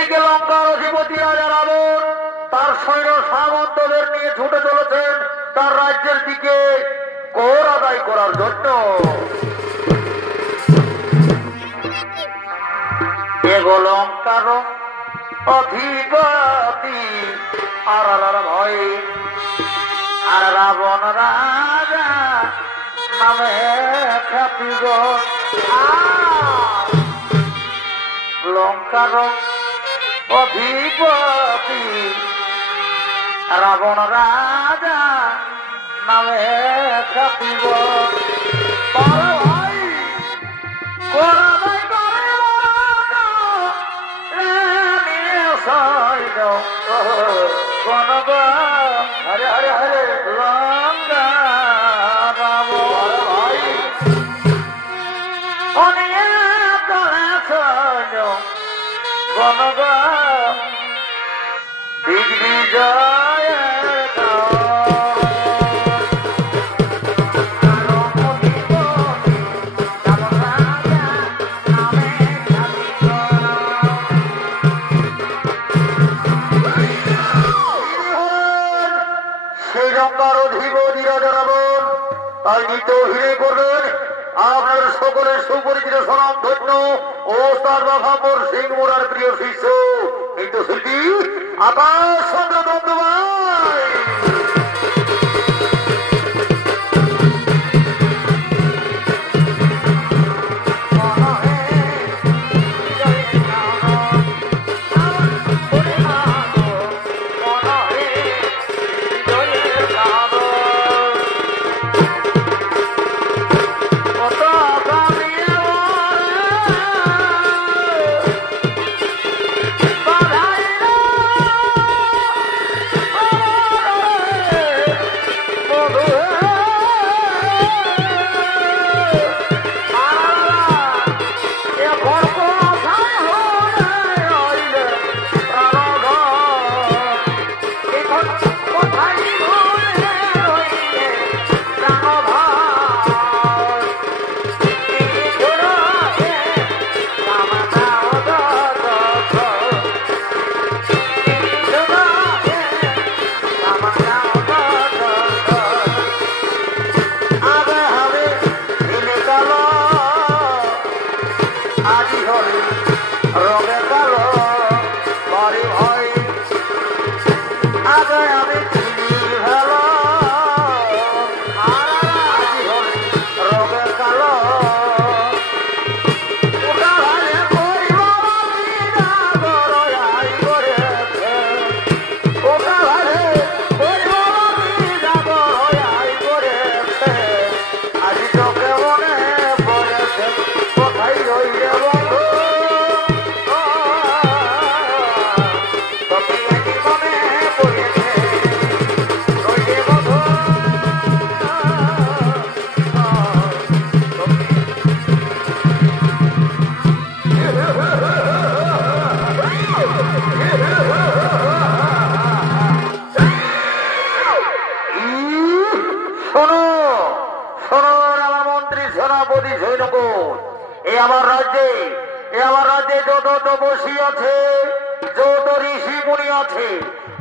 এদিকে লঙ্কার অধিপতি রাজা রাবণ তার সৈন্য সামন্তদের নিয়ে ছুটে চলেছেন তার রাজ্যের দিকে কর আদায় করার জন্য। এগো লঙ্কার অধিপতি আর ভয়ে আর রাবণ রাজা নামে খ্যাতি গো। লঙ্কার অধিপতি রাবণ রাজা নামে খ্যাতি গো। ভাই হরে হরে হরে লঙ্কা রাবণ ভাই অনেক গণগ দিগ্বিজয় তাই নিত্য হিরে করবেন আপনার সকলের সুপরিচিত সনাম ধন্য ওস্তাদ বাবা সিং মোরার প্রিয় শিষ্য নিত্য শিল্পী আকাশ চন্দ্র বন্দ্যোপাধ্যায়।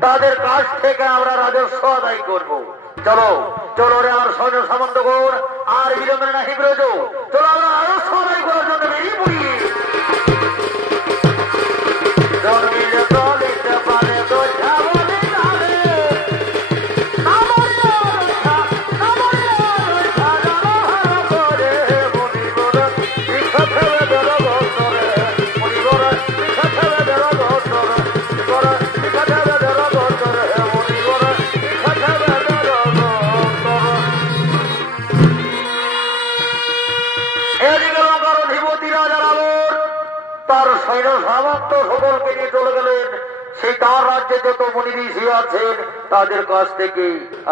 তাদের কাছ থেকে আমরা রাজস্ব আদায় করবো। চলো চলো রে আমার সৈন্য সামন্তগণ, আর বিলম্বে নাহি প্রয়োজন। চলো আমরা রাজস্ব আদায় করার জন্য বেরিয়ে পড়ি। সকলকে নিয়ে চলে গেলেন সেই তার রাজ্যে যত মুনি ঋষি আছেন তাদের কাছ থেকে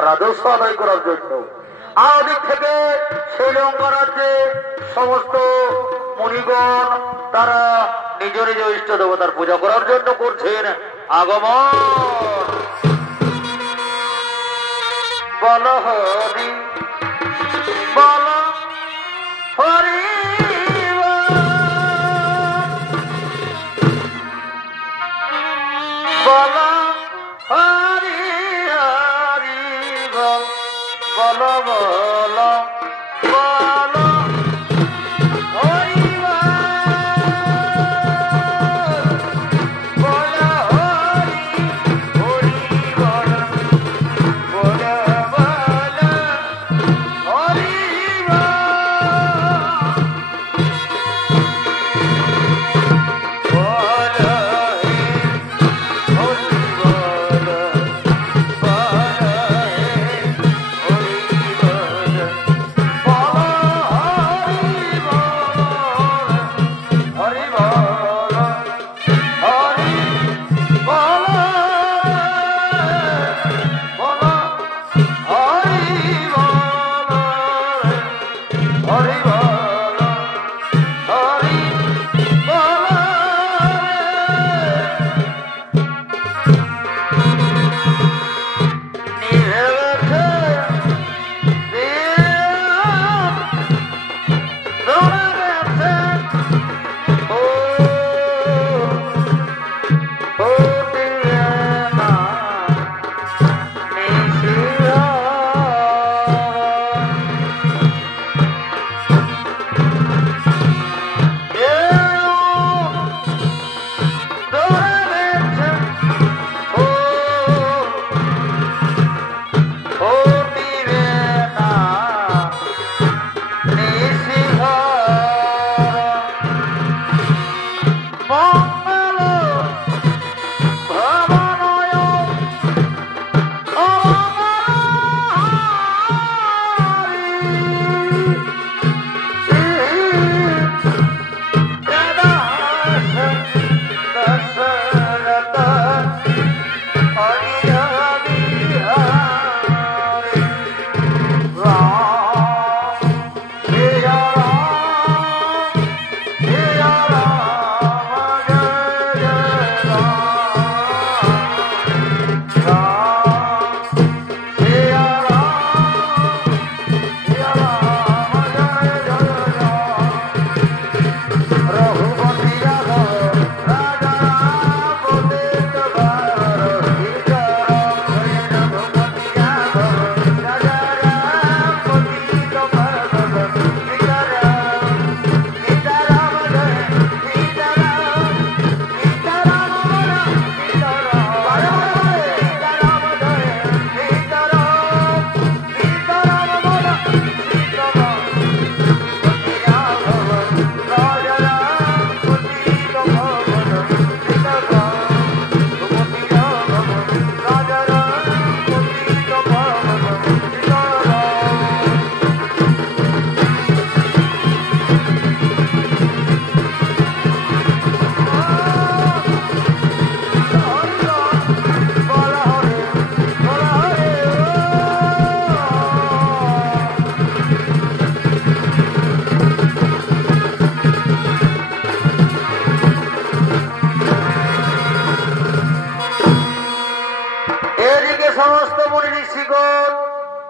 রাজস্ব আদায় করার জন্য। আর দিক থেকে শ্রীলঙ্কা রাজ্যে সমস্ত মুনিগণ তারা নিজ নিজ ইষ্ট দেবতার পূজা করার জন্য করছেন আগমন। বল হরি বল হরি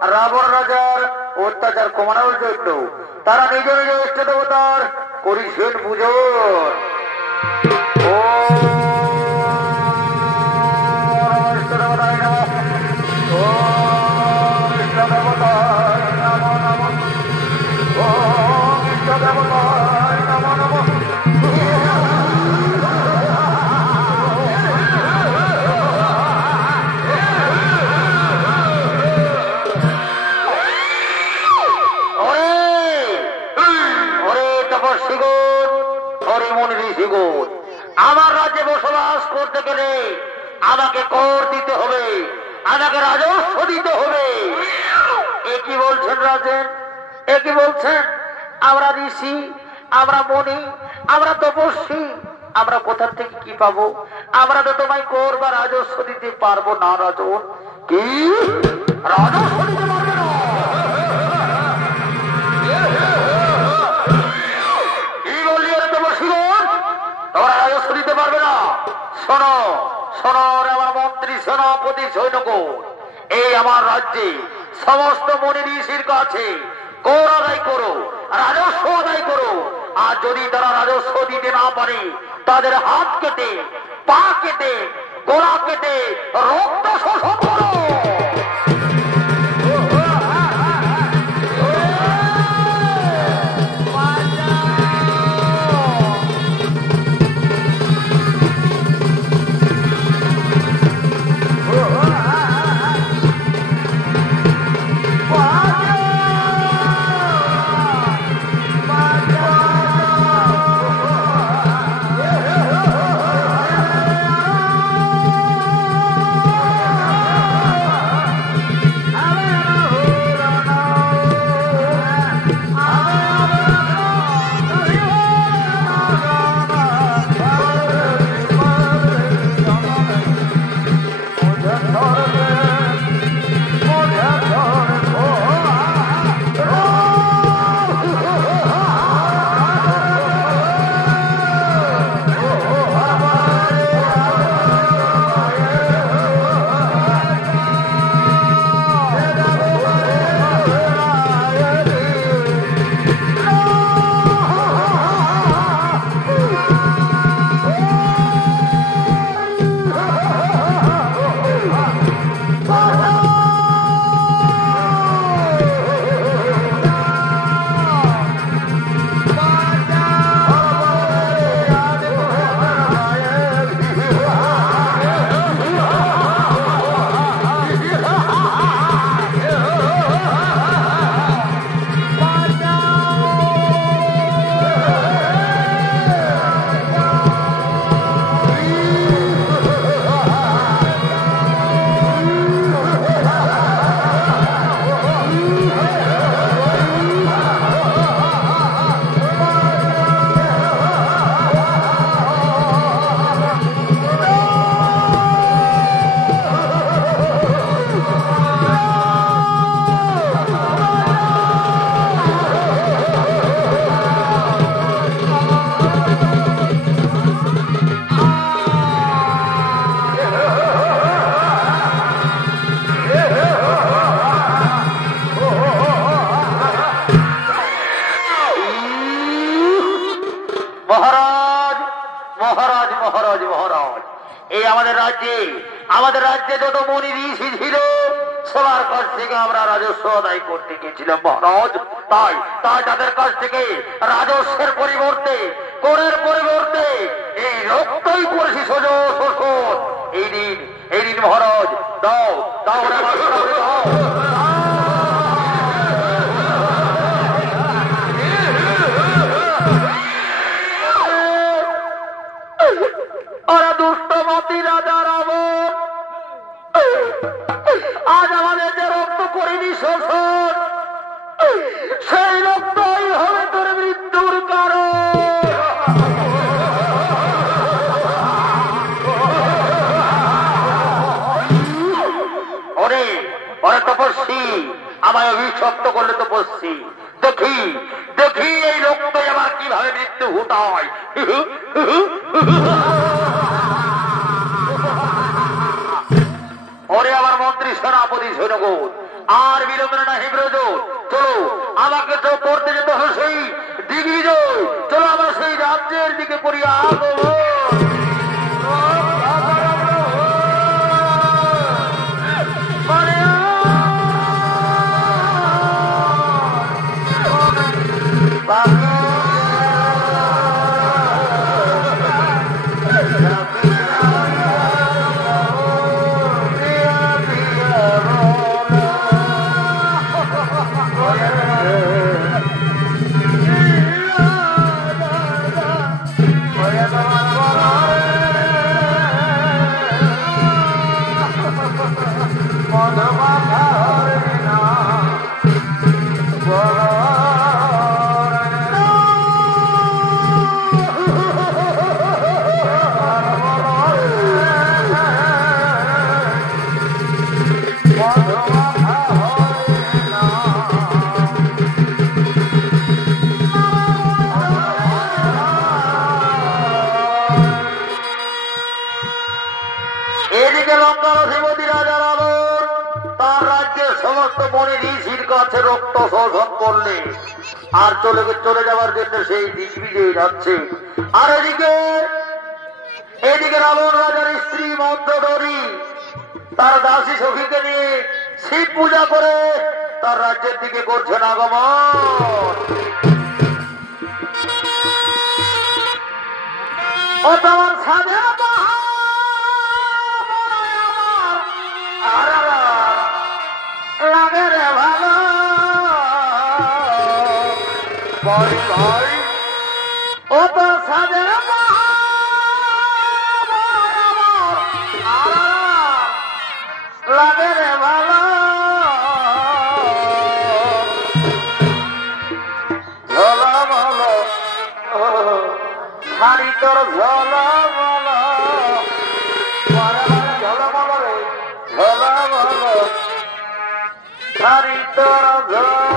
রাবণ রাজার অত্যাচার কমানোর জন্য তারা নিজ নিজ ইষ্ট দেবতার করিছেন পূজন। ও ইষ্ট দেবতায় নমঃ, ও ইষ্ট দেবতায় নমঃ নমঃ, ও ইষ্ট দেবতায় নমঃ নমঃ। আমার রাজ্যে বসবাস করতে গেলে আমাকে কর দিতে হবে, আমাকে রাজস্ব দিতে হবে। এ কি বলছেন রাজেন, এ কি বলছেন? আমরা ঋষি, আমরা মণি, আমরা তপস্বী, আমরা কোথা থেকে কি পাবো? আমরা তো তোমায় কর বা রাজস্ব দিতে পারবো না রাজন। কি রাজস্ব দিতে পারবে না? কি বললি রে তপস্বীগণ, তোমরা রাজস্ব দিতে পারবে না? শোনো শোনো আমার মন্ত্রী, সেনাপতি, সৈন্যগণ, এই আমার রাজ্যে সমস্ত মনি ঋষির কাছে কর আদায় করো, রাজস্ব আদায় করো। আর যদি তারা রাজস্ব দিতে না পারে তাদের হাত কেটে, পা কেটে, গোড়া কেটে রক্ত শোষণ করো। আমাদের রাজ্যে যত মনি ঋষি ছিল সবার কাছ থেকে আমরা রাজস্ব আদায় করতে গেছিলাম মহারাজ। তাই তাই তাদের কাছ থেকে রাজস্বের পরিবর্তে, করের পরিবর্তে এই রক্তই করেছি শোষণ। এই দিন মহারাজ দাও দাও দাও। ওরা দুষ্টমতি রাজা রাবণ আজ আমাদের যে রক্ত করিনি শোষণ, সেই রক্তই হবে তোর মৃত্যুর কারণ। ওরে ওরে তপস্বী, আমায় অভিশপ্ত করলে তপস্বী, দেখি দেখি এই রক্তই আমার কিভাবে মৃত্যু ঘটায়। ওরে আমার মন্ত্রী, সেনাপতি, সৈন্যগণ, আর বিলম্ব না হিব্রজন, চলো আমাকে তো করতে যেতে হবে সেই দিগ্বিজয়। চলো আমরা সেই রাজ্যের দিকে করি আগমন। এদিকে লঙ্কার অধিপতি রাজা রাবণ তার রাজ্যের সমস্ত মণি ঋষির কাছে রক্ত শোষণ করলে আর চলে যাওয়ার জন্য সেই দিগ্বিজয়ী যাচ্ছে। আর এদিকে রাবণ রাজার স্ত্রী মন্থদরি তার দাসী সখীকে নিয়ে শিব পূজা করে তার রাজ্যের দিকে করছেন আগমন। ও তোমার সাজা লাগে রে ভালো ও তো সাজে লাগে রে ভালো ঝোলা ভালো শাড়ি তোর ঝোলা ভালো ঝোলা ভালো রে ঝোলা ভালো শাড়ি তোর ঝোলা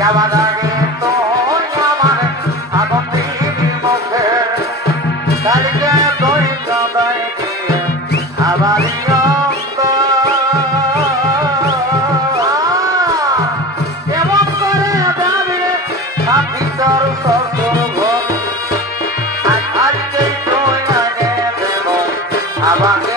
যাওয়ার আগে তো আমার আগমনে কেমন করে যাবি রে সাথী তোর শ্বশুর ঘর আজকেই তুই আনে দেব আমাকে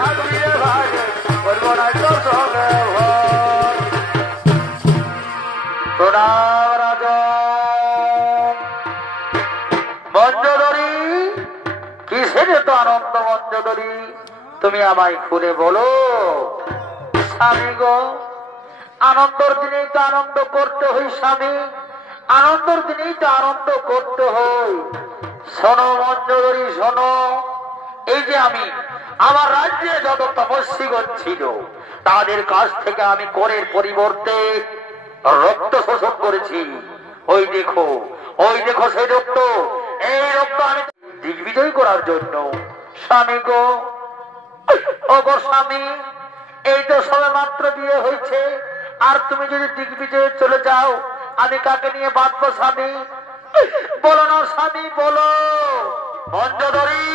Bye. মঞ্জদরি, তুমি আমায় খুলে বলো। স্বামী গো, আনন্দের দিনেই তো আনন্দ করতে হয় স্বামী, আনন্দের দিনেই তো আনন্দ করতে হয়। শোনো মঞ্জদরি শোনো, এই যে আমি আমার রাজ্যে যত তপস্বীগণ ছিল তাদের কাছ থেকে আমি করের পরিবর্তে রক্ত শোষণ করেছি। ওই দেখো সেই রক্ত, এই রক্ত আমি দিগ্বিজয় করার জন্য। স্বামী গো, ও গো স্বামী, এই তো সবে মাত্র বিয়ে হয়েছে, আর তুমি যদি দিগ্বিজয়ে চলে যাও আমি কাকে নিয়ে বাঁচবো স্বামী? বলো না স্বামী, বলো। মঞ্জদরি,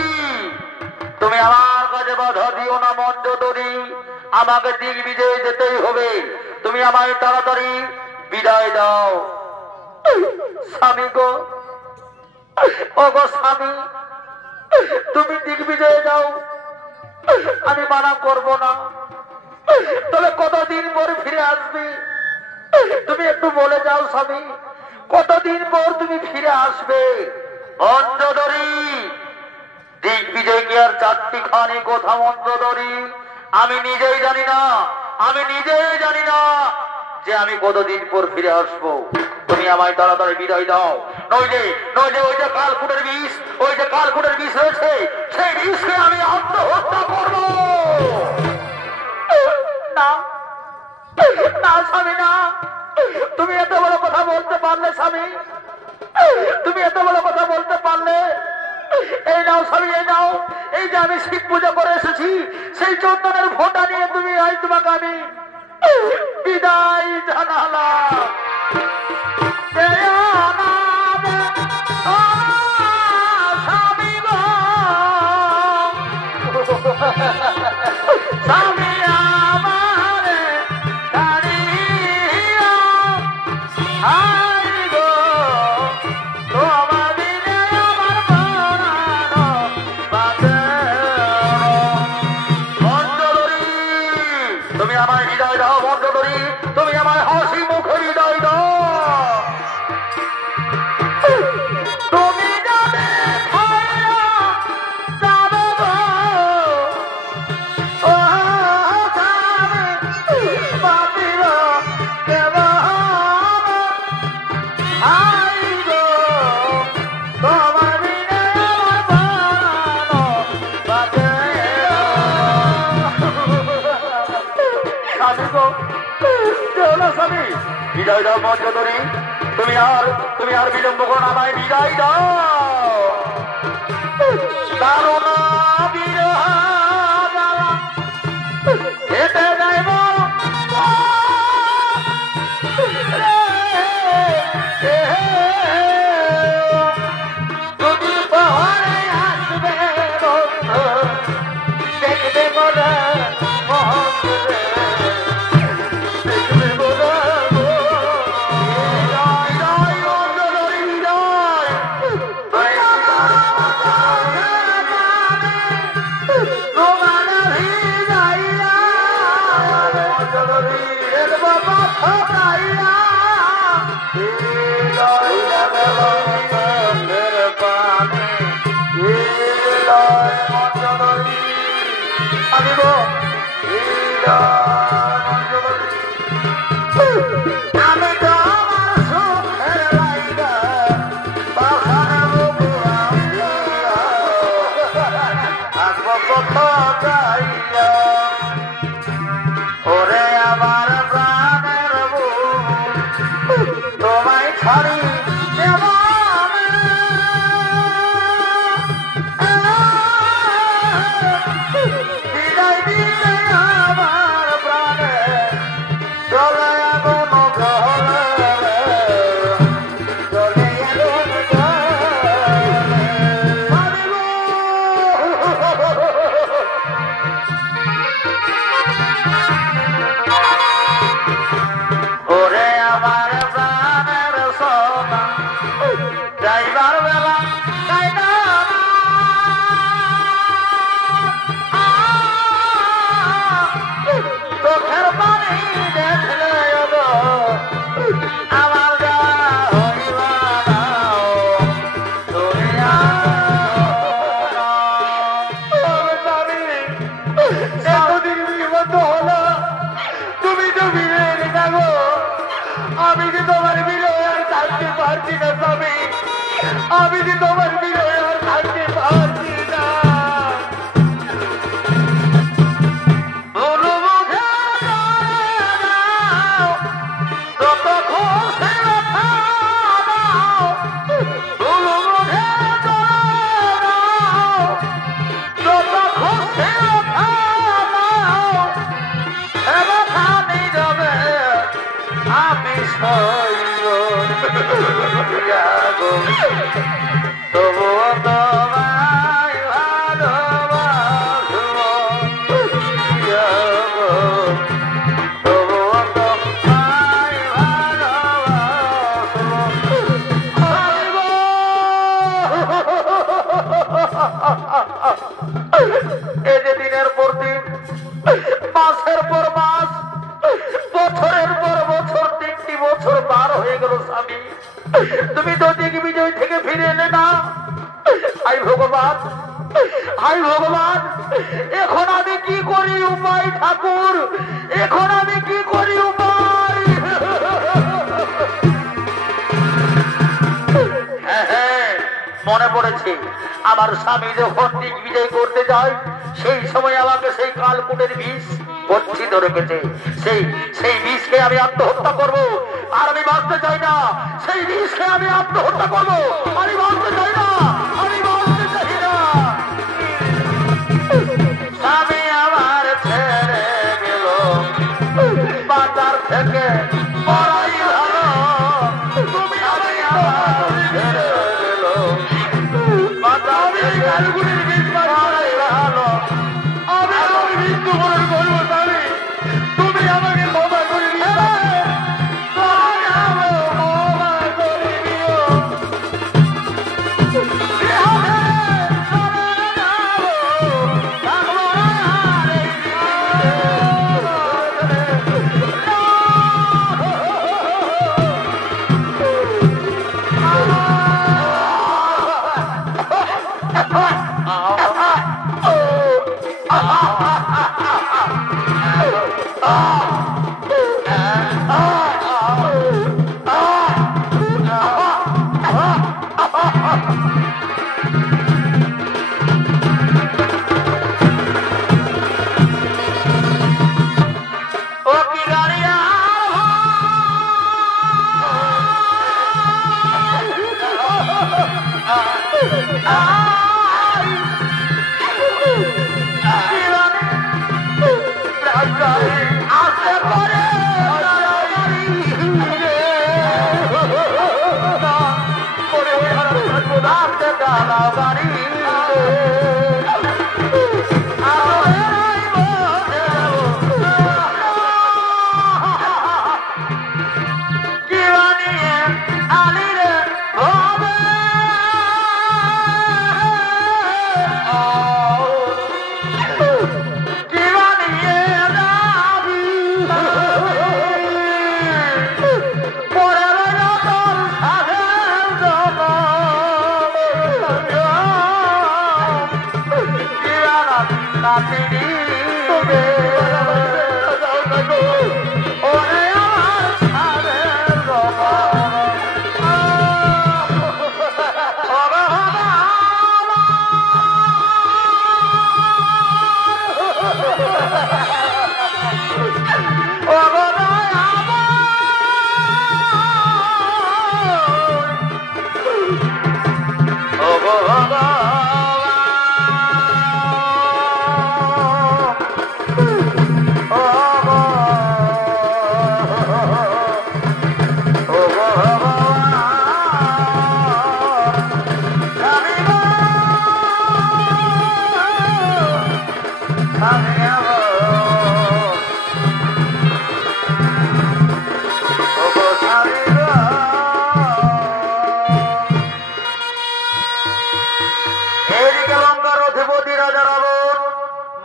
তুমি আমার কাছে বাধা দিও না মঞ্জদরি, আমাকে দিগ্বিজয়ে যেতেই হবে, তুমি আমায় তাড়াতাড়ি বিদায় দাও। স্বামী গো, ও গো স্বামী, তুমি দিগ্বিজয়ে যাও, আমি মানা করব না, তবে কতদিন পর ফিরে আসবি তুমি একটু বলে যাও স্বামী, কতদিন পর তুমি ফিরে আসবে? মঞ্জদরি, দিগ্বিজয় কি আর চারটি খানি কথা মঞ্জদরি? আমি নিজেই জানি না, আমি নিজেই জানি না যে আমি কতদিন পর ফিরে আসবো। তুমি আমায় তাড়াতাড়ি বিদায় দাও, নইলে ওই যে কালকুটের বিষ, ওই যে কালকুটের বিষ রয়েছে, সেই বিষকে আমি আত্মহত্যা করব। না না স্বামী, না, তুমি এত বড় কথা বলতে পারলে স্বামী, তুমি এত বড় কথা বলতে পারলে? এই নাও স্বামী, এই নাও, এই যে আমি শিব পূজা করে এসেছি, সেই চন্দনের ফোঁটা নিয়ে তুমি আজ তোমাকে আমি বিদায় জানালাম। স্বামী গো, স্বামী আমারে ছাড়িয়া আই গো, তোমার বিনে আমার প্রাণ বাঁচে। মঞ্জদরি, তুমি আমায় বিদায় দাও মঞ্জদরি, তুমি আমায় হাসি মুখে বিদায় দাও। তুমি যাবে যাবে গো, ও বাপির দেব আই গো, তোমার বিনে আমার প্রাণ বাঁচে। স্বামী গো, স্বামী, বিদায় দাও মঞ্জদরি, তুমি আর বিলম্ব করো না, আমায় বিদায় দাও। দারুণ বিরহ জ্বালা হেঁটে যাইব তুমি পরে আসবে দেখবে বলে মহরে, দেখবে বলে আমি তো আমার সুখের লাইগা আসবো কথা গাইয়া, ওরে আমার প্রাণের বউ, তোমায় ছাড়ি দেব বিদায় দিলে আমার প্রাণে চলে আগুন পারছি না স্বামী, আমি যে তোমার বিরহে আর থাকতে পারছি না। তবুও তোমায় ভালোবাসবো, তবুও তোমায় ভালোবাসবো। এই যে দিনের পর দিন, মাসের পর মাস, বছরের পর বছর, 3টি বছর পার হয়ে গেল স্বামী, তুমি তো দিক বিজয় থেকে ফিরে এলে না। হাই ভগবান, হাই ভগবান, এখন আমি কি করি উপায় ঠাকুর, এখন আমি কি করি উপায়? হ্যাঁ হ্যাঁ, মনে পড়েছে, আমার স্বামী যখন দিক বিজয় করতে যায়, সেই সময় আমাকে সেই কালকুটের বিষ গচ্ছিত রেখেছে। সেই বিষকে আমি আত্মহত্যা করব, আর আমি বাঁচতে চাই না। সেই বিষকে আমি আত্মহত্যা করব, আমি বাঁচতে চাই না, আমি বাঁচতে চাই না। স্বামী আমার ছেড়ে গেল, বাজার থেকে পড়াই ভালো। তুমি আমি আমার ছেড়ে গেল, বাজার থেকে কালকুটের বিষ পড়াই ভালো। আমি মৃত্যু বরণ করবো স্বামী, তুমি আমাকে ক্ষমা করে দিও, ক্ষমা করে দিও।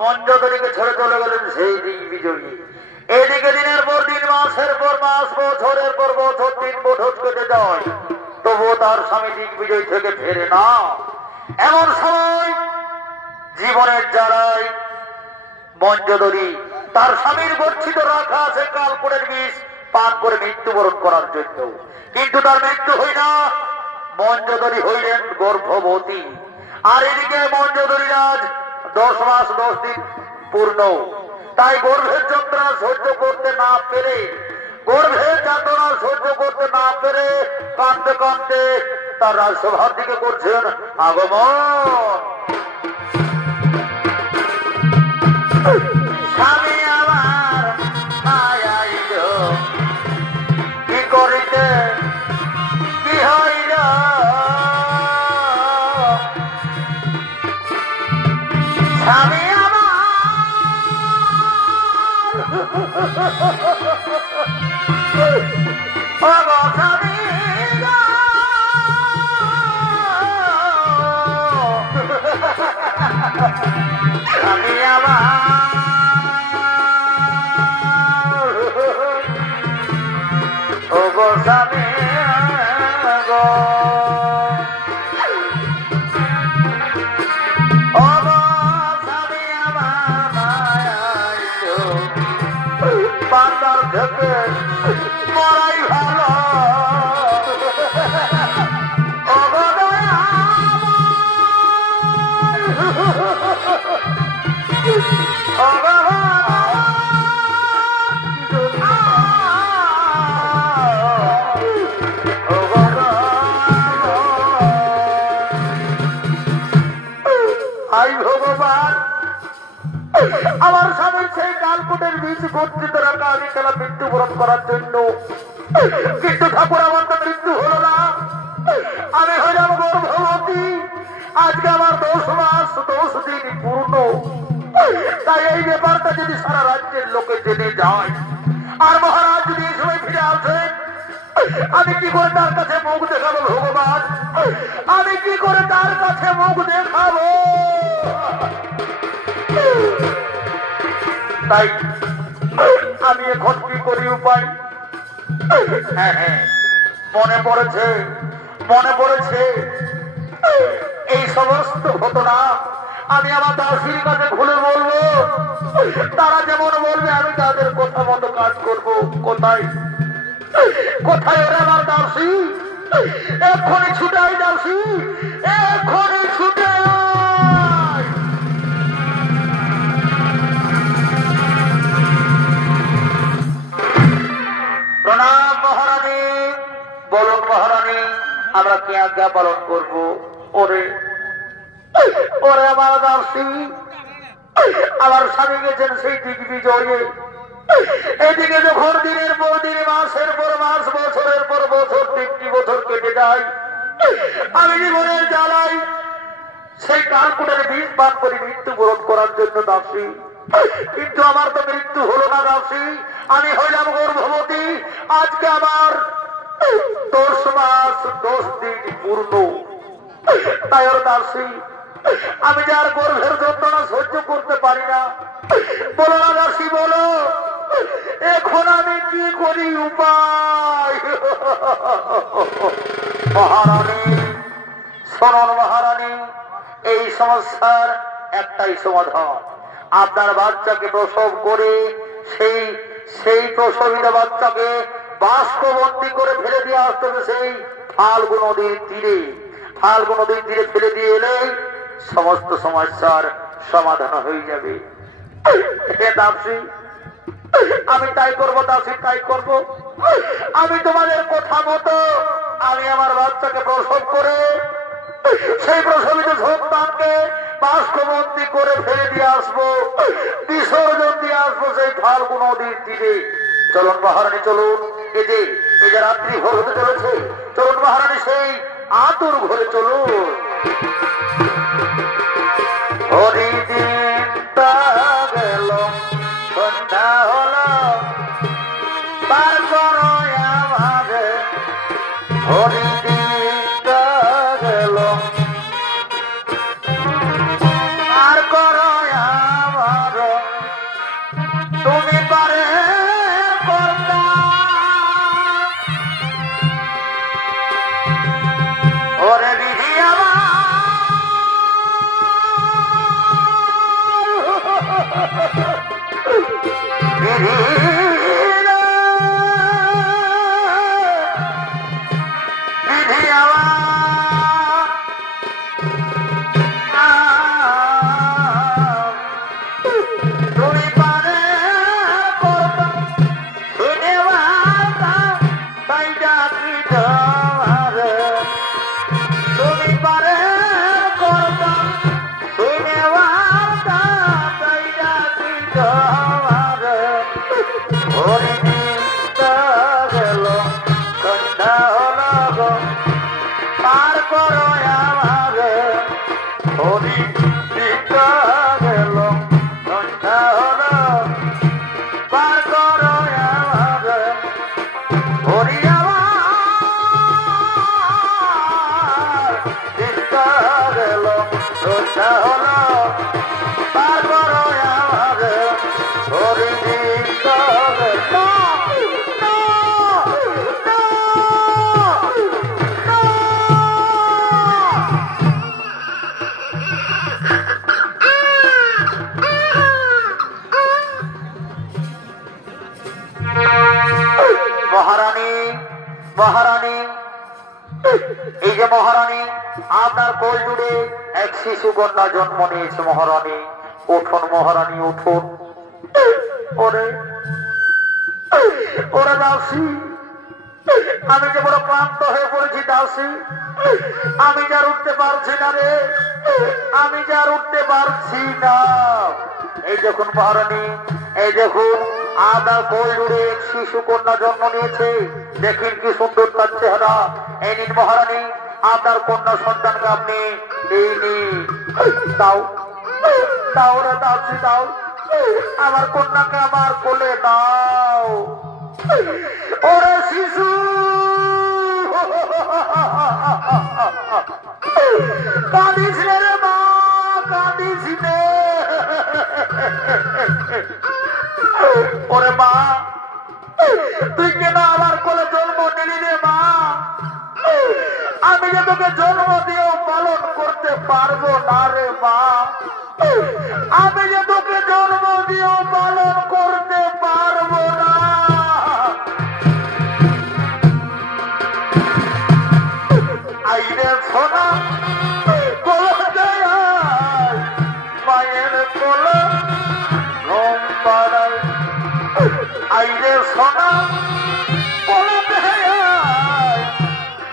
মঞ্জদরিকে ছেড়ে চলে গেলেন সেই দিন বিজয়ী। এদিকে দিনের পর দিন, মাসের পর মাস, বছরের পর বছর, 3 বছর কেটে যায়, তবুও তার স্বামী দিক বিজয় থেকে ফেরে না। এমন সময় জীবনের জ্বালায় মঞ্জদরি তার স্বামীর গচ্ছিত রাখা আছে কালকুটের বিষ পান করে মৃত্যুবরণ করার জন্য। কিন্তু তার মৃত্যু হই না, মঞ্জোদরী হইলেন গর্ভবতী। আর এদিকে মঞ্জোদরী রাজ 10 মাস 10 দিন পূর্ণ। তাই গর্ভের যন্ত্রণা সহ্য করতে না পেরে, গর্ভের যন্ত্রণা সহ্য করতে না পেরে কাঁদতে কাঁদতে তার রাজসভার দিকে করছেন আগমন। স্বামী আমার আইল, কি করিতে কি হইল, স্বামী আমার স্বামী স্বামী আমার ও গো স্বামী গো, ও গো স্বামী আমার বান্দার থেকে মরাই ভালো, ও গো ভগবান, আমার স্বামীর সেই কালকুটের বীজ গচ্ছিত রাখা আমি খেলা মৃত্যুবরণ করার জন্য। কিন্তু ঠাকুর আমার তো মৃত্যু হলো না, আমি হইলাম গর্ভবতী। আজকে আমার 10 মাস 10 দিন পূর্ণ। তাই এই ব্যাপারটা যদি সারা রাজ্যের লোকে জেনে যায় আর মহারাজ যদি এই সময় ফিরে আসেন, আমি কি করে তার কাছে মুখ দেখাবো ভগবান? আমি কি করে তার কাছে মুখ দেখাবো? তাই আমি এখন কি করি উপায়? হ্যাঁ হ্যাঁ, মনে পড়েছে, মনে পড়েছে। এই সমস্ত ঘটনা আমি আমার দাসীর কাছে খুলে বলবো। তারা যেমন বলবে আমি তাদের কথা মতো কাজ করবো। কোথায় কোথায় ওরা আমার দাসী? এক্ষুনি ছুটাই দাসী, এক্ষুনি ছুটে আয়। প্রণাম মহারানী। বলুন মহারানী, আমরা কি আজ্ঞা পালন করবো? ওরে ওরে আমার দাসী, আমার স্বামী গেছেন সেই দিগ্বিজয়ে। এদিকে যখন দিনের পর দিন, মাসের পর মাস, বছরের পর বছর, 3টি বছর কেটে যায়, আমি জীবনের জ্বালাই সেই কালকুটের বীজ পান করে মৃত্যুবরণ করার জন্য দাসী। কিন্তু আমার তো মৃত্যু হলো না দাসী, আমি হইলাম গর্ভবতী। আজকে আমার 10 মাস 10 দিন পূর্ণ। তাই ওর দাসী, আমি যার গর্ভের যন্ত্রণা সহ্য করতে পারি না। বলো না দাসী, বলো এখন আমি কি করি উপায়? মহারানী শোনন মহারানী, এই সমস্যার একটাই সমাধান। আপনার বাচ্চাকে প্রসব করে সেই প্রসবিত বাচ্চাকে বাষ্পবন্দী করে ফেলে দিয়ে আসতে হবে সেই ফাল্গু নদীর তীরে। ফাল্গু নদীর তীরে ফেলে দিয়ে এলেই সমস্ত সমস্যার সমাধান হয়ে যাবে। দাসী, আমি তাই করবো দাসী, তাই করবো। আমি তোমাদের কথা মতো আমি আমার বাচ্চাকে প্রসব করে সেই প্রসবিত সন্তানকে বাষ্পবন্দী করে ফেলে দিয়ে আসবো, বিসর্জন দিয়ে আসবো সেই ফাল্গু নদীর তীরে। চলুন মহারানী, চলুন। এই যে রাত্রি ভোর হতে চলেছে, চলুন মহারানী সেই আতুর ঘরে চলুন। হরিদিনটা গেল, সন্ধ্যা হলো, পার করো আমারে। হরিদিনটা গেল, পার করো আমারে। তুমি পারে করতা ওরে বিধি আমার, বিধি আমার হরিণীটা গেল কন্যা হলো গো পার করো আমার হরিণীটা গেল কন্যা হলো পার করো আমার হরি আমার দিনটা গেল কন্যা হলো পার করো আমার হরিণীটা গেল মহারানী মহারানী এই যে মহারানী আপনার কোল জুড়ে এক শিশু কন্যা জন্ম নিয়েছে মহারানী উঠুন মহারানী উঠুন ওরে ওরে দাসী আমি যে বড় ক্লান্ত হয়ে পড়েছি দাসী আমি যার উঠতে পারছি না রে আমি যার উঠতে পারছি না এই দেখুন মহারানী এই দেখুন আপনার কোল জুড়ে এক শিশু কন্যা জন্ম নিয়েছে দেখুন কি সুন্দর তার চেহারা এই নিন মহারানী আপনার কন্যা সন্তানকে আপনি এই নিন দাও দাও রে দাসী দাও আমার কন্যাকে আমার কোলে দাও ওরে শিশু কাঁদিস রে মা কাঁদিস রে ওরে মা তুই কেন আমার কোলে জন্ম নিলি রে মা আমি যে তোকে জন্ম দিয়েও পালন করতে পারবো না রে মা আমি যে তোকে জন্ম দিয়েও পালন করতে পারবো না আইরে সোনা কোলে মায়ের কোলে ঘুম পাড়ায় আইরে সোনা কোলে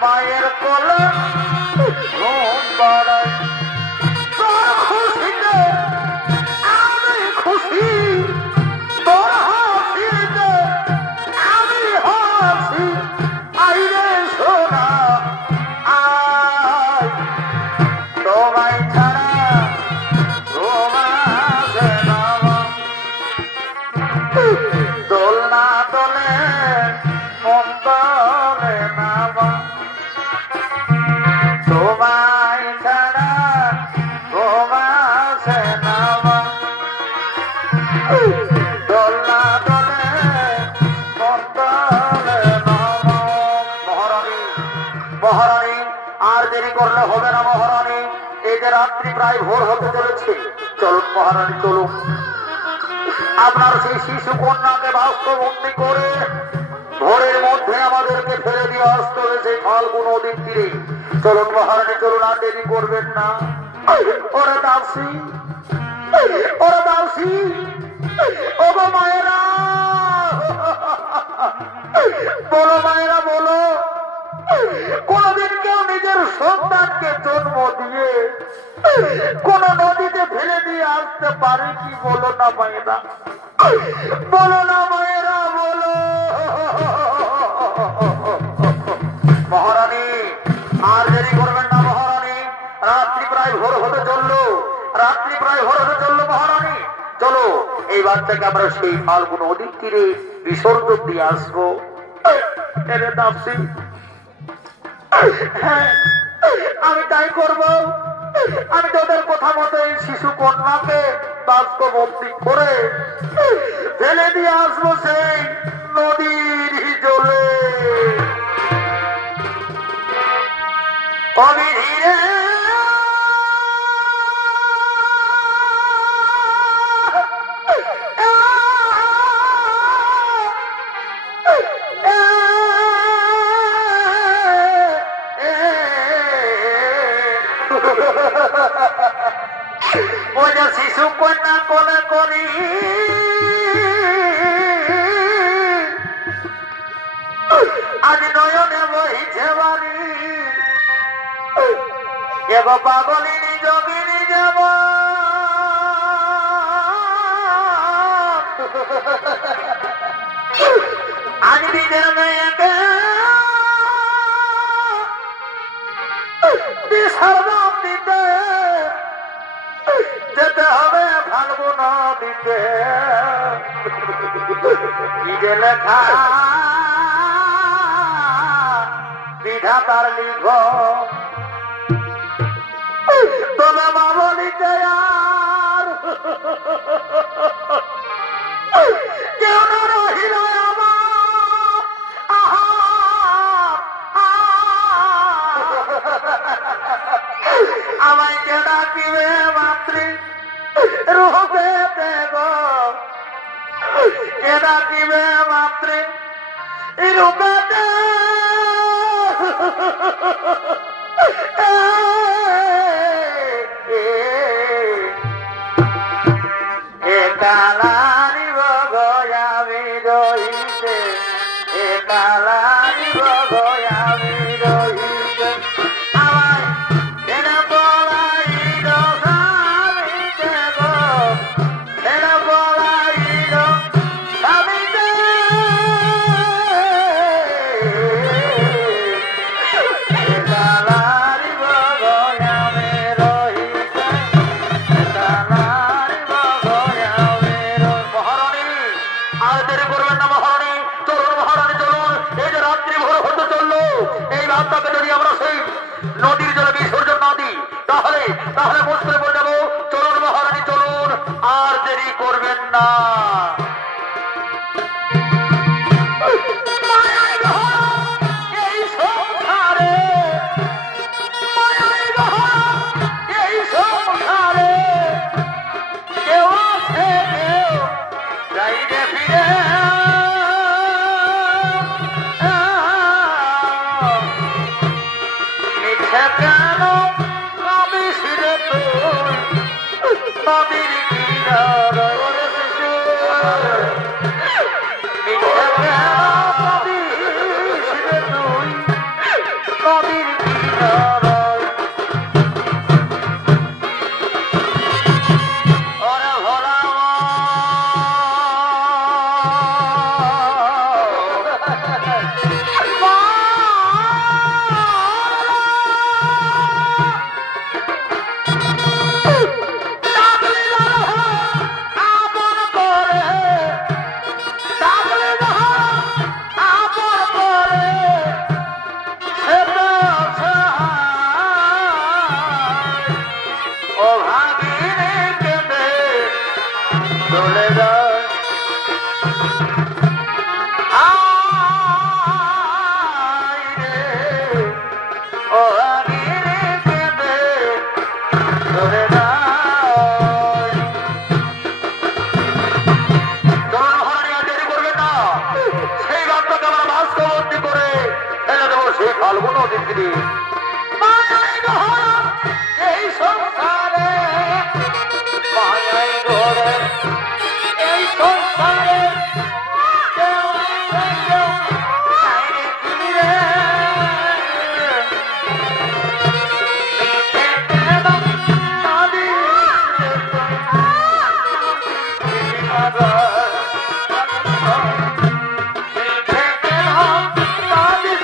মায়ের কোলে ঘুম পাড়ায় তোর খুশিতে আমি খুশি তোর হাসিতে আমি হাসি আইরে সোনা আয় তোমায় ছাড়া ঘুমাবে না দোলনা দোলে মন দোলে না তোমায় ছাড়া ঘুমাবে না দোলনা দোলে মন দোলে না মহারানী মহারানী আর দেরি করলে হবে না মহারানী এই যে রাত্রি প্রায় ভোর হতে চলেছে চলুন মহারানী চলুন আপনার সেই শিশু কন্যাকে বাস্তববন্দি করে ভোরের মধ্যে আমাদেরকে ফেলে দিয়ে আসতে হবে সেই ফাল্গুন নদীর তীরে চলুন মহারানী চলুন আর দেরি করবেন না ওরে দাসী ওরে দাসী ওগো মায়েরা বলো মায়েরা বলো কোনদিন কেউ নিজের সন্তানকে জন্ম দিয়ে কোন নদীতে ফেলে দিয়ে আসতে পারে কি বলো না মায়েরা বলো না মায়েরা বলো মহারানী আর দেরি করবেন না মহারানী রাত্রি প্রায় ভোর হতে চললো রাত্রি প্রায় ভোর হতে চললো মহারানী চলো এই বাচ্চাকে আমরা সেই ফাল্গুন নদীর তীরে বিসর্জন দিয়ে আসবো এরে দাসী হ্যাঁ আমি তাই করব আমি তোদের কথা মতো এই শিশু কন্যাকে বাস্তববন্দি করে ফেলে দিয়ে আসবো সেই নদীর জলে অবিধীরে শিশু কন্যা কোলে করি আজ নয়নে বহিছে বাড়ি এব পাগলিনী যোগিনী যাব আজ নিজের মেয়েকে বিসর্জন দিতে যেতে হবে ফাল্গুন দিতে কি যে লেখা বিধাতার লিখ তবে মা বলিতে আর কেউ না রহিল আমায় কে ডাকিবে মাতৃ রূপে দেব কে ডাকিবে মাতৃ রূপে কালারি বগয়ামি রহিতে কালারি বগয়ামি রহিতে আমায় এনে বলাইল স্বামীতে গো এনে বলাইল স্বামীতে কালারি বগয়ামি রহিতে কালারি বগয়ামি মহারানী আর দেরি করবেন না মহারানী চলুন মহারানী চলুন এই যে রাত্রি ভোর হতে চললো এই রাতটাকে যদি আমরা সেই নদীর জলে বিসর্জন না দিই তাহলে তাহলে মুশকিলে পড়ে যাবো চলুন মহারানী চলুন আর দেরি করবেন না এই সংসারে এই সংসারে কেউ আছে কেউ যাইবে ফিরে মিথ্যে কেন কাঁদিস রে তুই নদীর কিনারে মিথ্যে কেন কাঁদিস রে তুই নদীর কিনারে ওরে ভোলা ও ভাগিনে কেঁদে চলে যায় আয় রে ও ভাগিনে কেঁদে চলে যায় চলুন মহারানী আর দেরি করবেন না সেই রাতটাকে আমরা বাস্তববন্দি করে ফেলে দেবো সেই ফাল্গুন দিদি এই সংসারে মায়াই ঘরে এই সংসারে কেউ কেউ নাই ফিরে মিথ্যে কেন কাঁদিস মিথ্যে কেন কাঁদিস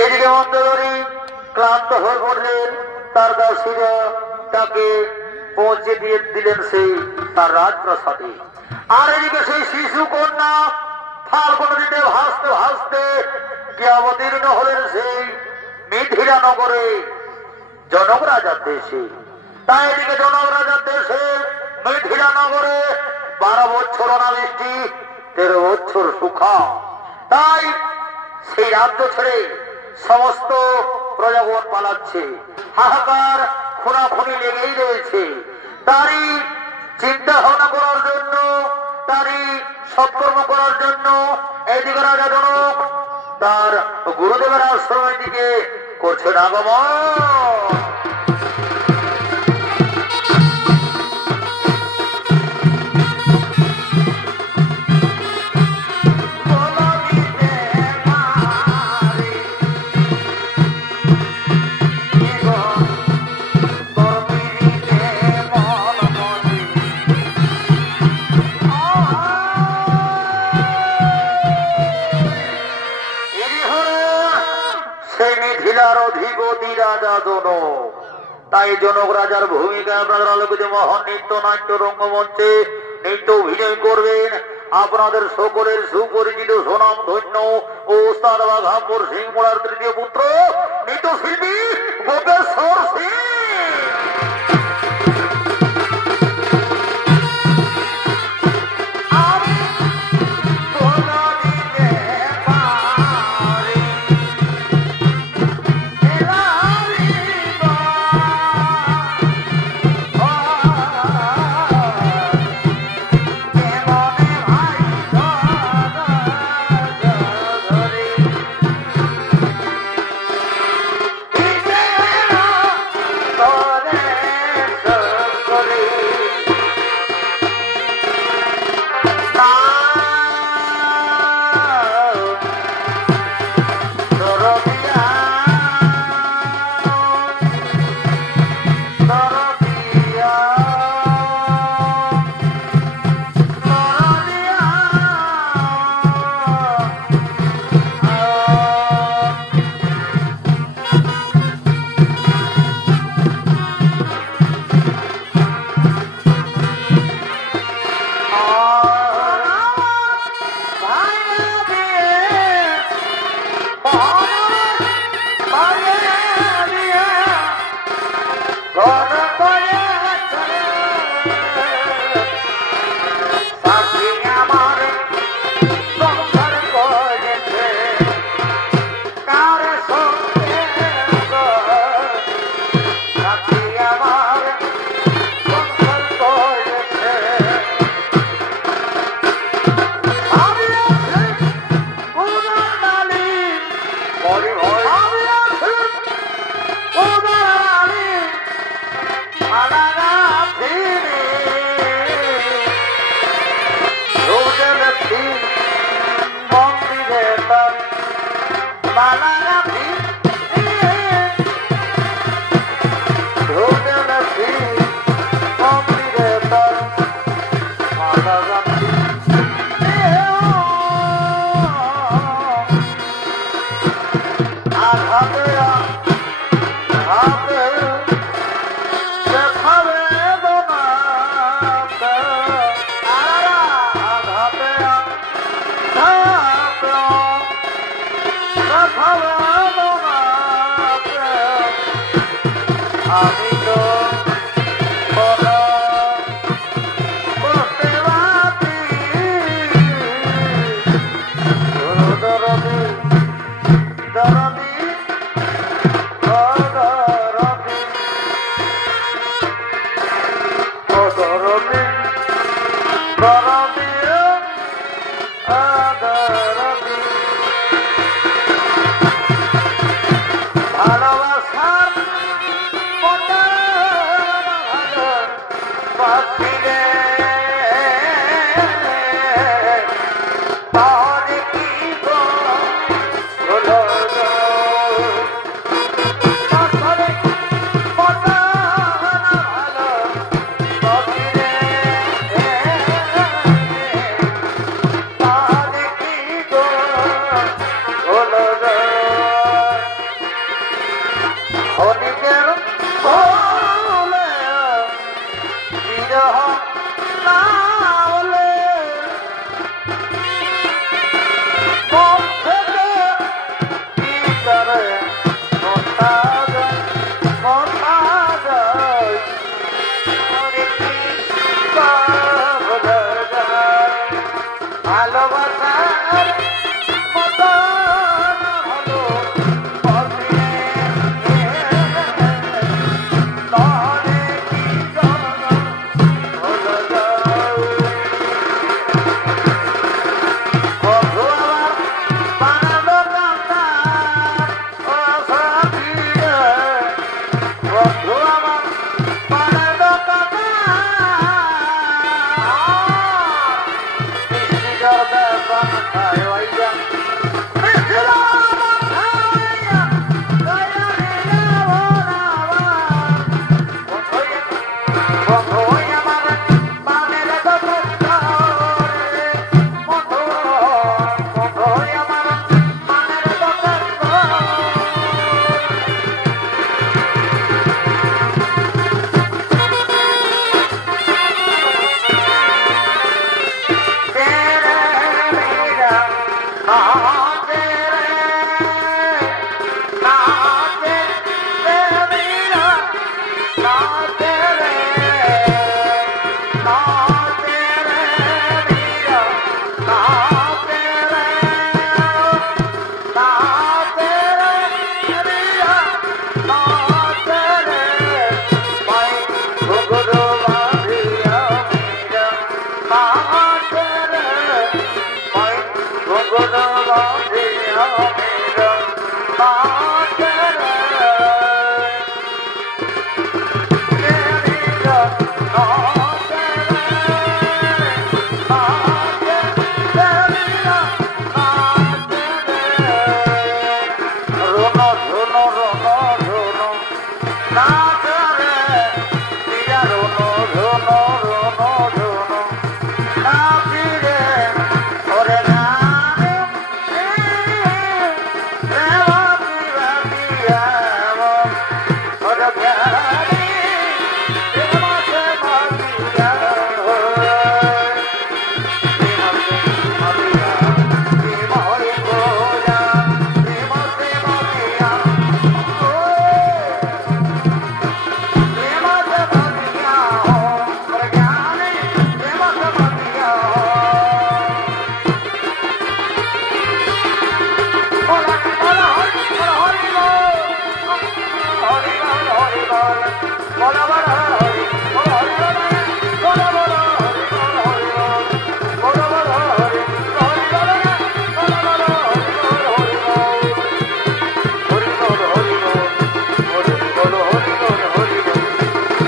এদিকে মন্দোদরী ক্লান্ত হয়ে পড়লেন, তার দাসীরা তাকে পৌঁছে দিয়ে দিলেন সেই তার রাজপ্রাসাদে। আর এদিকে সেই শিশু কন্যা ফাল্গুন নদীতে ভাসতে ভাসতে গিয়ে অবতীর্ণ হলেন সেই মিথিলা নগরে, জনক রাজার দেশে। তাই এদিকে জনক রাজার দেশে মিথিলা নগরে 12 বছর অনাবৃষ্টি, 13 বছর সুখা। তাই সেই রাজ্য ছেড়ে সমস্ত প্রজাগণ পালাচ্ছে, হাহাকার খুনাখুনি লেগেই রয়েছে। তারই চিন্তা ভাবনা করার জন্য, তারই সৎকর্ম করার জন্য এইদিকে রাজা জনক তার গুরুদেবের আশ্রমের দিকে করছেন আগমন। অধিপতি রাজা জনক। তাই জনক রাজার ভূমিকা আপনাদের আলোকিত মহান নৃত্য নাট্য রঙ্গমঞ্চে নৃত্য অভিনয় করবেন আপনাদের সকলের সুপরিচিত সুনাম ধন্য ও ওস্তাদ বাঘাপুর সিং মোড়ার তৃতীয় পুত্র নৃত্যশিল্পী গোপেশ্বর সিং।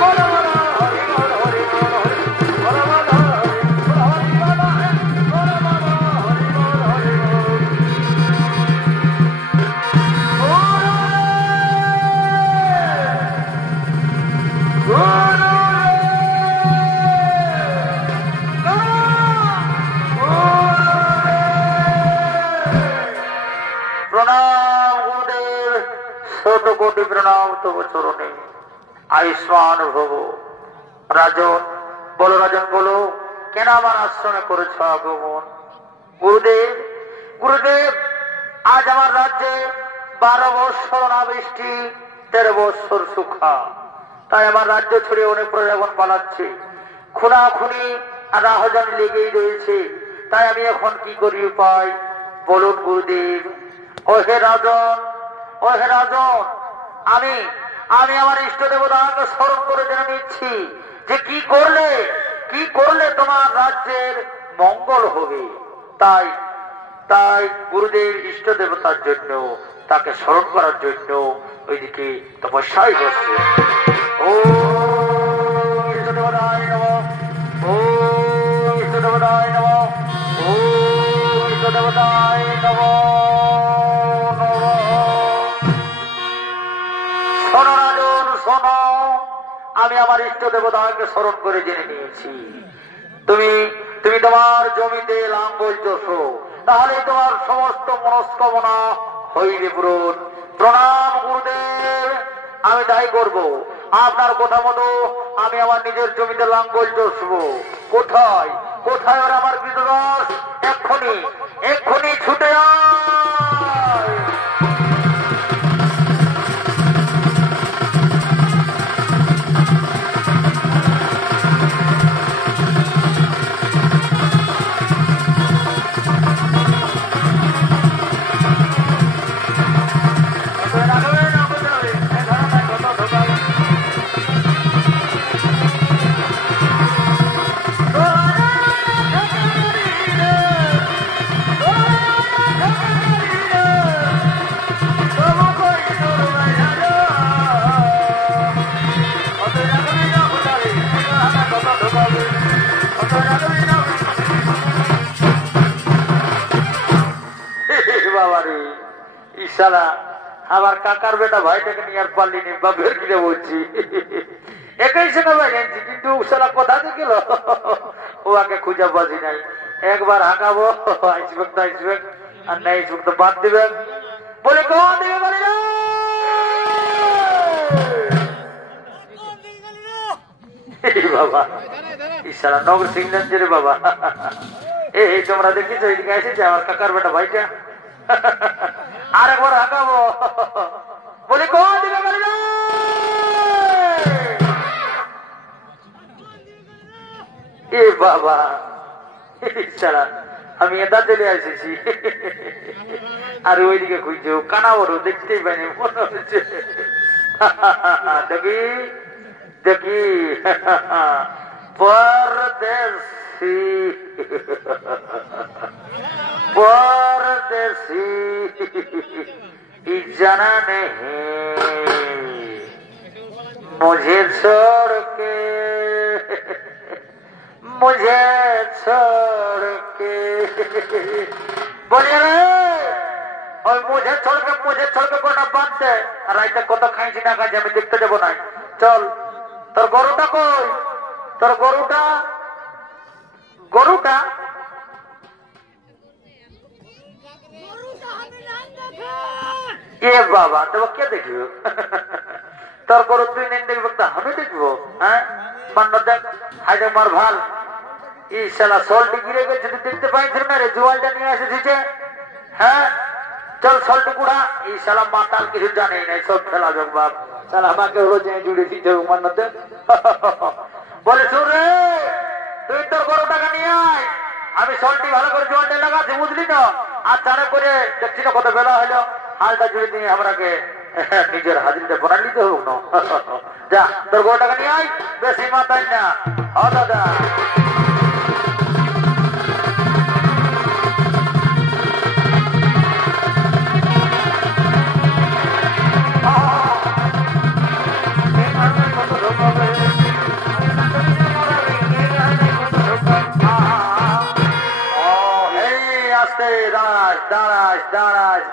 Hola, প্রণাম তব চরণে। আয়ুষ্মান ভব। রাজন বলো, রাজন বলো, কেন আমার আশ্রমে করেছ আগমন? গুরুদেব, গুরুদেব, আজ আমার রাজ্যে 12 বৎসর অনাবৃষ্টি, 13 বৎসর সুখা। তাই আমার রাজ্য ছেড়ে অনেক প্রজাগণ পালাচ্ছে, খুনাখুনি আর রাহজানি লেগেই রয়েছে। তাই আমি এখন কি করি উপায় বলুন গুরুদেব। ও হে রাজন, ও হে রাজন, আমি আমার ইষ্ট দেবতাকে স্মরণ করে জেনে নিচ্ছি যে কি করলে তোমার রাজ্যের মঙ্গল হবে। তাই তাই গুরুদেব ইষ্ট দেবতার জন্য, তাকে স্মরণ করার জন্য ওইদিকে তপস্যায় বসছে। ও ইষ্ট দেবতায় নমঃ, ও ইষ্ট দেবতায় নমঃ, ও ইষ্ট দেবতায় নমঃ। শোনো রাজন, শোনো, আমি আমার ইষ্ট দেবতাকে স্মরণ করে জেনে নিয়েছি তুমি তোমার জমিতে লাঙ্গল চষো, তাহলে তোমার সমস্ত মনস্কামনা হইবে পূরণ। প্রণাম গুরুদেব, আমি তাই করব। আপনার কথা মতো আমি আমার নিজের জমিতে লাঙ্গল চষবো। কোথায় কোথায় ওরা আমার বিদ্রোহ? এক্ষুনি ছুটে আয়। আমার কাকার বেটা ভাইটাকে নিয়ে আর পারলিনি, বাপের কিনে বলছি একই সঙ্গে ভাই জানছি, কিন্তু শালা কোথা থেকে গেল ও আগে খুঁজে বাজি নাই। একবার হাঁকাবো, আসবে তো আসবে, আর নাই আসবে তো বাদ দিবেন বলে কোন দিকে বলে বাবা ইশারা নগর সিংহ রে বাবা। এই তোমরা দেখিছো এদিকে এসেছে আমার কাকার বেটা ভাইটা, আর একবার হাঁকাবো বলে কোন দিকে গেল এ বাবা। আমি এটা চলে এসেছি আর ওইদিকে খুঁজছে কানা বড় দেখতেই পাইনি মনে হচ্ছে। দেখি দেখি পরদেশি परदेसी जाना नहीं मुझे छोड़ के बोलिए रे और मुझे छोड़ के कोना बांधते राइते कत खाई ना खाई আমি দেখতে যাব না। চল তোর গরুটা কই, তোর গরুটা বাবা তবে কে দেখব তোর গরু তুই নেন দেখব তা আমি দেখবো? হ্যাঁ মান্য দেখ হাইডে মার ভাল ই শালা সল্টি গিরে গেছে, তুই দেখতে পাইছিস না রে? জুয়ালটা নিয়ে এসেছিস। হ্যাঁ চল সল্টি কুড়া। এই শালা মাতাল কিছু জানেই নাই, সব খেলা যোগ বাপ শালা আমাকে হলো যে জুড়ে দিতে হবে মান্য দেখ। বলে শুন রে, তুই তোর গরুটাকে নিয়ে আয়, আমি সল্টি ভালো করে জোয়ালটা লাগাচ্ছি বুঝলি তো। আর চারে করে দেখছি না কত বেলা হলো, হালটা জুড়ে দিয়ে আমরাকে নিজের হাজিরটা বনা নিতে হোক না। যা তোর গরুটাকে নিয়ে আয়, বেশি মাথায় না। ও দাদা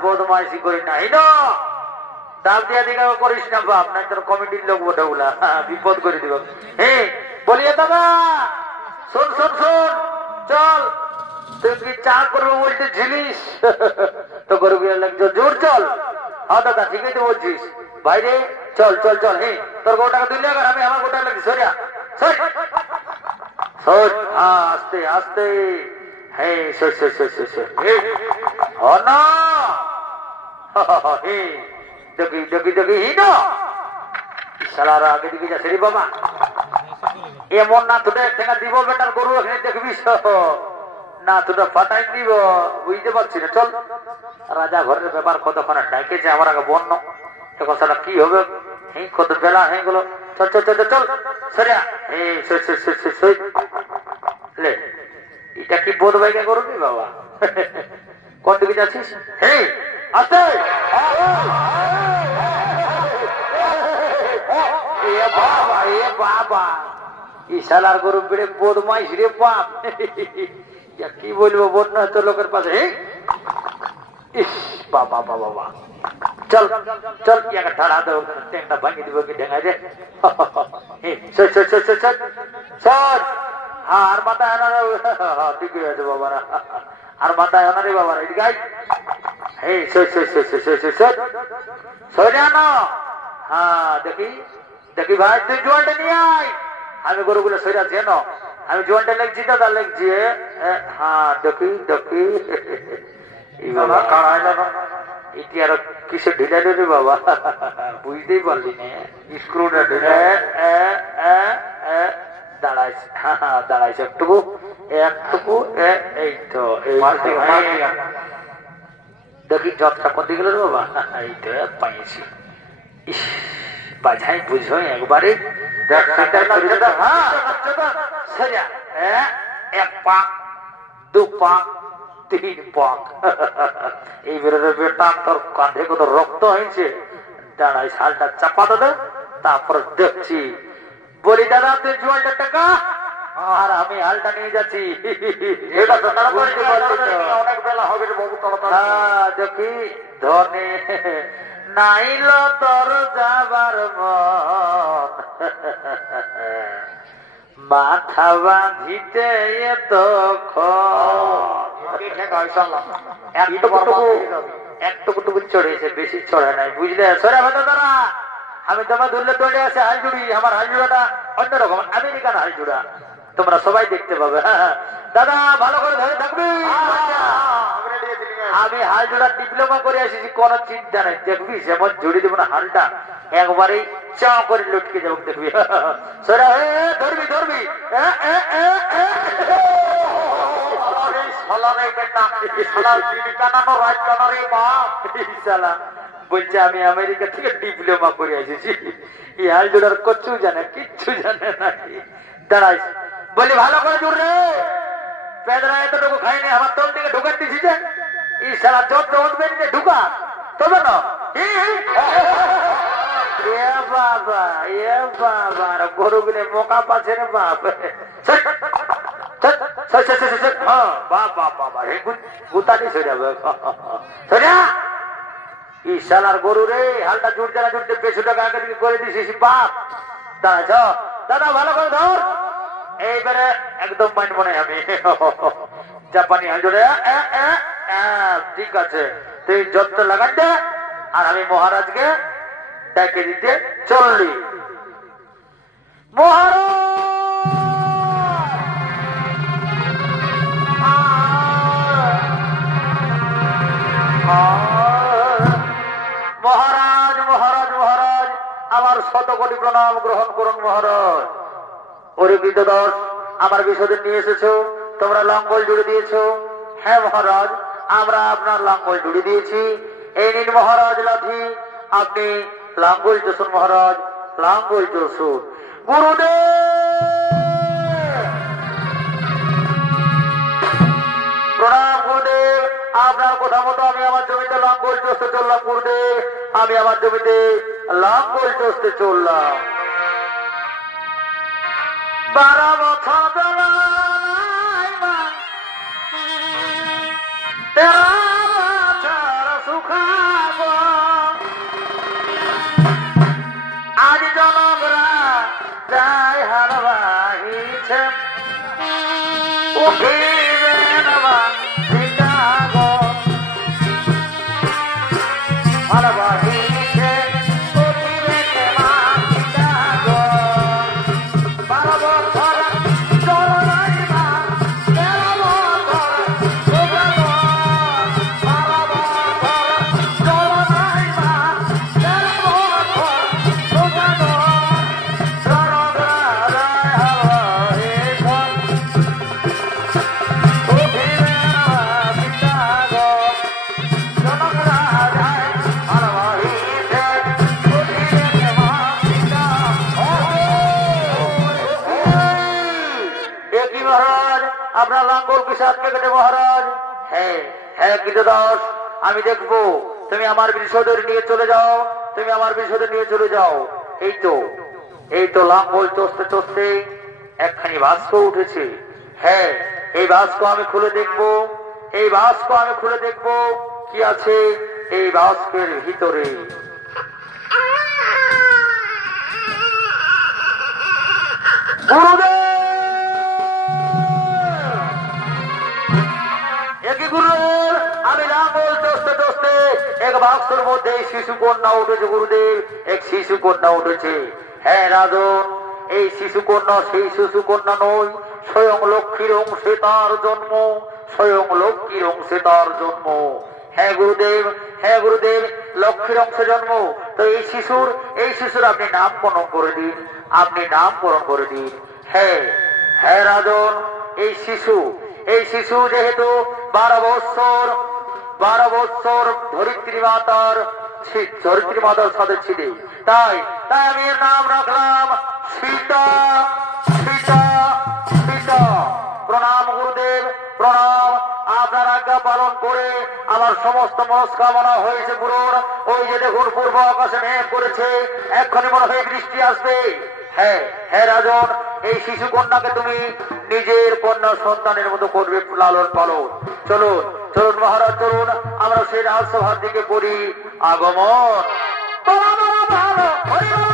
বদমাইশি করি না, ডাক দিয়া দিকে করিস না বাপ, নাই তোর কমিটির লোক ওটা গুলা বিপদ করে দিব। হ্যাঁ বলিয়ে দাদা শোন শোন শোন, চল তুই কি চা করবো বলতে ঝিলিস তো গরু গিয়ে লাগছো জোর চল। হ্যাঁ দাদা ঠিকই তো বলছিস। বাইরে চল চল চল হে তোর গোটাকে তুই লাগার আমি আমার গোটা লাগি সরিয়া সর সর আস্তে আস্তে হে সর সর সর সর সর হে ও না হে দেখি দেখি দেখি হি না শালারা আগে দিকে যাচ্ছে রে বাবা এমন না তোটা ঠেঙা দিব বেটার গরু এখানে দেখবি না তোটা ফাটাই দিব বুঝতে পারছি না চল রাজা ঘরের ব্যাপার কতক্ষণে ডাকেছে আমার আগে বন্য এখন সেটা কি হবে এই কত বেলা হয়ে গেল চল চল চল চল সরিয়া এই লে এটা কি বোধ বাইকে করবি বাবা কোন দিকে যাচ্ছিস হে আসতে এ বাবা এ বাবা ইশালার গরু বেড়ে বদমাইশ রে বাপ কি বলবো বন্য তো লোকের পাশে ইস বাবা বাবা বাবা চল চল একটা ঠাড়া দেবো ট্যাংটা ভাঙিয়ে দিব কি ঢেঙা যে আর মাথায় আনা ঠিকই আছে বাবারা আর মাথায় আনা রে বাবারা এদিকে এই আনো হ্যাঁ দেখি দেখি ভাই তুই জোয়ানটা নিয়ে আয় আমি গরুগুলো সরে আছি না আমি জোয়ানটা লেগছি দাদা লেগছি হ্যাঁ দেখি দেখি এটি আর কিসে ঢিলা রে বাবা বুঝতেই পারলি না স্ক্রুটা ঢিলা দাঁড়াইছে দাঁড়াইছে একটুকু একটুকু এই তো দেখি জবটা কোন দিকে গেল বাবা এই তো পাইছি ইস বাজাই বুঝো একবারে এক পাক দু পাক তিন পাক এই বেরোবে বেটা তোর কাঁধে কত রক্ত হয়েছে দাঁড়াই শালটা চাপা দেবে তারপর দেখছি বলি দাদা তুই জোয়ানটা টাকা আর আমি হালটা নিয়ে যাচ্ছি অনেক বেলা হবে দেখি ধনে নাইল তোর যাবার মন মাথা বাঁধিতে একটুকু চড়েছে বেশি চড়ে নাই বুঝলে সরে ভাতা দাঁড়া আমি তোমার ধরলে দৌড়ে আছে হালজুড়ি আমার হালজুড়াটা অন্যরকম আমেরিকান হালজুড়া তোমরা সবাই দেখতে পাবে দাদা ভালো করে ধরে থাকবি আমি হালজুড়া ডিপ্লোমা করে আসিছি কোন চিন্তা নেই দেখবি যেমন জুড়ি দেবো না হালটা একবারেই চাও করে লটকে যাবো দেখবি সরা ধরবি ধরবি বলছে আমি আমেরিকা থেকে ডিপ্লোমা করে এসেছি এই হালজুড়ার কচ্ছু জানে কিচ্ছু জানে না দাঁড়াই বলি ভালো করে জোর রে পেদরা এতটুকু খাইনি আমার তোর দিকে ঢুকার দিছি যে এই সারা জোর উঠবে ঢুকা তবে না গরু গুলে মোকা পাচ্ছে রে বাপ গুতানি ঈশালার গরু রে হালটা জুড়তে না জুড়তে পেছু টাকা আগে দিকে করে দিছিস বাপ দাঁড়া দাদা ভালো করে ধর এইবারে একদম মাইন্ড মনে আমি জাপানি হালজোড়ে ঠিক আছে তুই যত্ন লাগান দে আর আমি মহারাজকে ডেকে দিতে চললি মহারাজ মহারাজ মহারাজ আমার 100 কোটি প্রণাম গ্রহণ করুন মহারাজ ওরে বৃদ্ধদাস আমার বিশোধন নিয়ে এসেছো তোমরা লাঙ্গল জুড়ে দিয়েছো হ্যাঁ মহারাজ আমরা আপনার লাঙ্গল জুড়ে দিয়েছি এই নিন মহারাজ লাঠি আপনি লাঙ্গল চষুন মহারাজ লাঙ্গল চষুন গুরুদেব প্রণাম গুরুদেব আপনার কথা মতো আমি আমার জমিতে লাঙ্গল চষতে চললাম গুরুদেব আমি আমার জমিতে লাঙ্গল চষতে চললাম 12 বছর বেলায় 13 বছর সুখাব আজ জনগরা যায় হার বাহিছে উঠিবে নবা শিকাগো হার বাহিছে আপনার লাঙ্গল কিসে আটকে কেটে মহারাজ? হ্যাঁ হ্যাঁ কৃতদাস, আমি দেখবো। তুমি আমার বৃষদের নিয়ে চলে যাও, তুমি আমার বৃষদের নিয়ে চলে যাও। এই তো লাঙ্গল চষতে চষতে একখানি বাস্ক উঠেছে। হ্যাঁ, এই বাস্ক আমি খুলে দেখবো, এই বাস্ক আমি খুলে দেখবো কি আছে এই বাস্কের ভিতরে। গুরুদেব, একই গুরুদেব, আমি লাঙ্গল চষতে চষতে এক বাক্সের মধ্যে শিশু কন্যা উঠেছে। গুরুদেব, এক শিশু কন্যা উঠেছে। হ্যাঁ রাজন, এই শিশু কন্যা সেই শিশু কন্যা নয়, স্বয়ং লক্ষ্মীর অংশে তার জন্ম, স্বয়ং লক্ষ্মীর অংশে তার জন্ম। হ্যাঁ গুরুদেব, হ্যাঁ গুরুদেব, লক্ষ্মীর অংশে জন্ম। তো এই শিশুর আপনি নামকরণ করে দিন, আপনি নামকরণ করে দিন। হ্যাঁ হ্যাঁ রাজন, এই শিশু যেহেতু 12 বৎসর ধরিত্রী মাতার সাথে ছিল, তাই আমি এর নাম রাখলাম সীতা। সীতা সীতা। প্রণাম গুরুদেব, প্রণাম। আপনার আজ্ঞা পালন করে আমার সমস্ত মনস্কামনা হয়েছে পূরণ। ওই যে দেখুন পূর্ব আকাশে মেঘ করেছে, এক্ষুনি মনে হয় বৃষ্টি আসবে। হ্যাঁ হ্যাঁ রাজন, এই শিশু কন্যাকে তুমি নিজের কন্যা সন্তানের মতো করবে লালন পালন। চলুন চলুন মহারাজ, চলুন আমরা সেই রাজসভার দিকে করি আগমন। ভালো